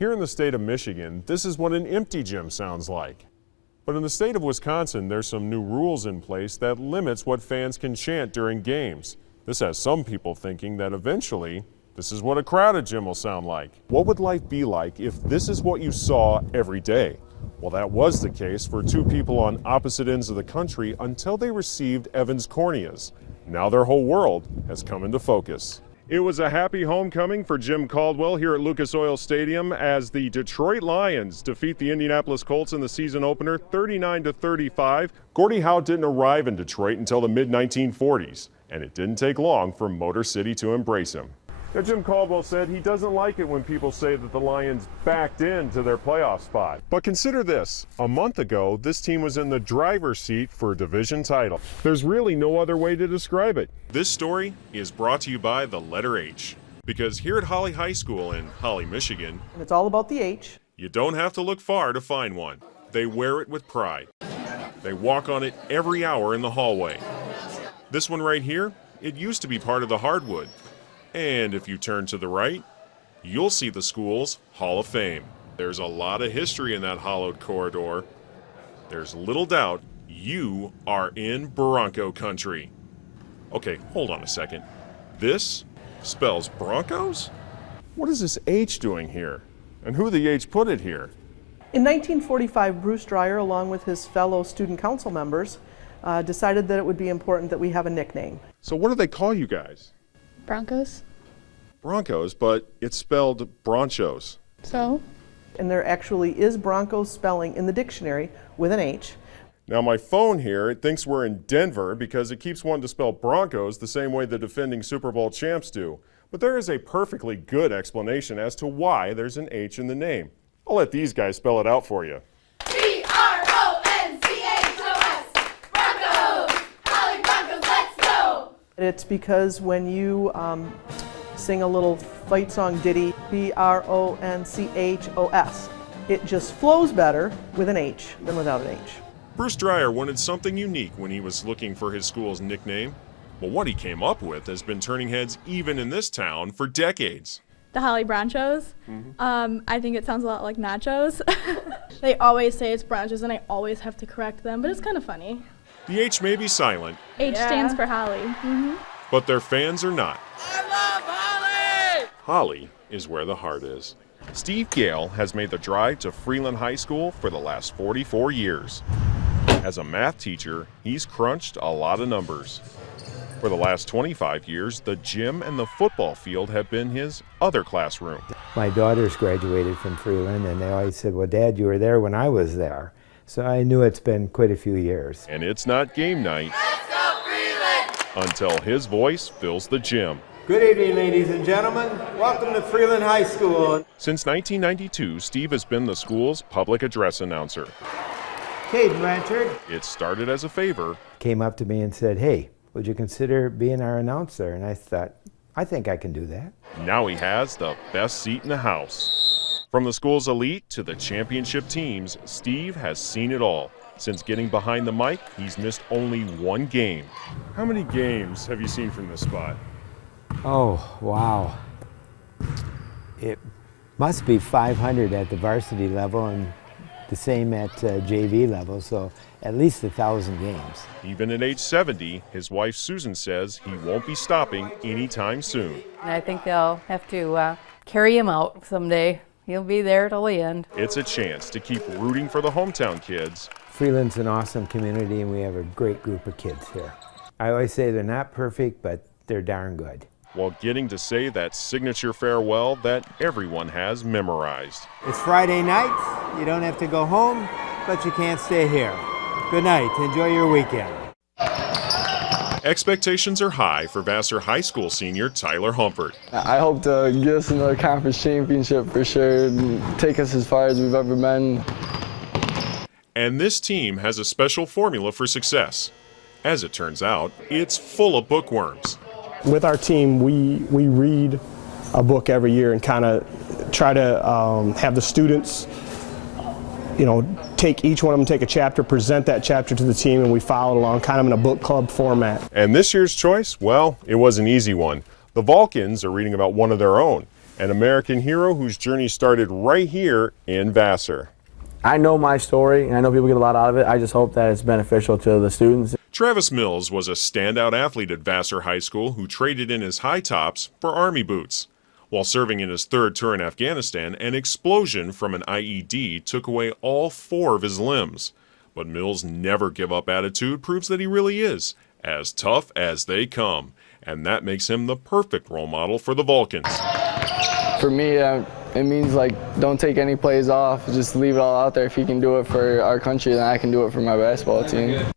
Here in the state of Michigan, this is what an empty gym sounds like. But in the state of Wisconsin, there's some new rules in place that limits what fans can chant during games. This has some people thinking that eventually, this is what a crowded gym will sound like. What would life be like if this is what you saw every day? Well, that was the case for two people on opposite ends of the country until they received Evans corneas. Now their whole world has come into focus. It was a happy homecoming for Jim Caldwell here at Lucas Oil Stadium as the Detroit Lions defeat the Indianapolis Colts in the season opener 39-35. Gordie Howe didn't arrive in Detroit until the mid-1940s, and it didn't take long for Motor City to embrace him. Now, Jim Caldwell said he doesn't like it when people say that the Lions backed into their playoff spot. But consider this, a month ago, this team was in the driver's seat for a division title. There's really no other way to describe it. This story is brought to you by the letter H. Because here at Holly High School in Holly, Michigan, it's all about the H. You don't have to look far to find one. They wear it with pride. They walk on it every hour in the hallway. This one right here, it used to be part of the hardwood. And if you turn to the right, you'll see the school's Hall of Fame. There's a lot of history in that hollowed corridor. There's little doubt you are in Bronco country. Okay, hold on a second. This spells Broncos? What is this H doing here? And who the H put it here? In 1945, Bruce Dreyer, along with his fellow student council members, decided that it would be important that we have a nickname. So what do they call you guys? Broncos. Broncos, but it's spelled Bronchos. So? And there actually is Broncos spelling in the dictionary with an H. Now my phone here, it thinks we're in Denver because it keeps wanting to spell Broncos the same way the defending Super Bowl champs do. But there is a perfectly good explanation as to why there's an H in the name. I'll let these guys spell it out for you. It's because when you sing a little fight song ditty, B-R-O-N-C-H-O-S, it just flows better with an H than without an H. Bruce Dreyer wanted something unique when he was looking for his school's nickname. Well, what he came up with has been turning heads even in this town for decades. The Holly Bronchos. I think it sounds a lot like nachos. They always say it's Bronchos and I always have to correct them, but it's kind of funny. The H may be silent. H stands for Holly. But their fans are not. I love Holly! Holly is where the heart is. Steve Gale has made the drive to Freeland High School for the last 44 years. As a math teacher, he's crunched a lot of numbers. For the last 25 years, the gym and the football field have been his other classroom. My daughters graduated from Freeland, and they always said, well, Dad, you were there when I was there. So I knew it's been quite a few years. And it's not game night. Let's go Freeland! Until his voice fills the gym. Good evening, ladies and gentlemen. Welcome to Freeland High School. Since 1992, Steve has been the school's public address announcer. Kate Blanchard. It started as a favor. Came up to me and said, hey, would you consider being our announcer? And I thought, I think I can do that. Now he has the best seat in the house. From the school's elite to the championship teams, Steve has seen it all. Since getting behind the mic, he's missed only one game. How many games have you seen from this spot? Oh, wow. It must be 500 at the varsity level and the same at JV level, so at least 1,000 games. Even at age 70, his wife Susan says he won't be stopping anytime soon. I think they'll have to carry him out someday. He'll be there till the end. It's a chance to keep rooting for the hometown kids. Freeland's an awesome community, and we have a great group of kids here. I always say they're not perfect, but they're darn good. While getting to say that signature farewell that everyone has memorized. It's Friday night. You don't have to go home, but you can't stay here. Good night. Enjoy your weekend. Expectations are high for Vassar High School senior Tyler Humpert. I hope to get us another conference championship for sure and take us as far as we've ever been. And this team has a special formula for success. As it turns out, it's full of bookworms. With our team, we read a book every year and kind of try to have the students, take each one of them, take a chapter, present that chapter to the team, and we follow along kind of in a book club format. And this year's choice, well, it was an easy one. The Vulcans are reading about one of their own. an American hero whose journey started right here in Vassar. I know my story, and I know people get a lot out of it. I just hope that it's beneficial to the students. Travis Mills was a standout athlete at Vassar High School who traded in his high tops for Army boots. While serving in his third tour in Afghanistan, an explosion from an IED took away all 4 of his limbs. But Mills' never give up attitude proves that he really is as tough as they come, and that makes him the perfect role model for the Vulcans. For me, it means like don't take any plays off, just leave it all out there. If he can do it for our country, then I can do it for my basketball team.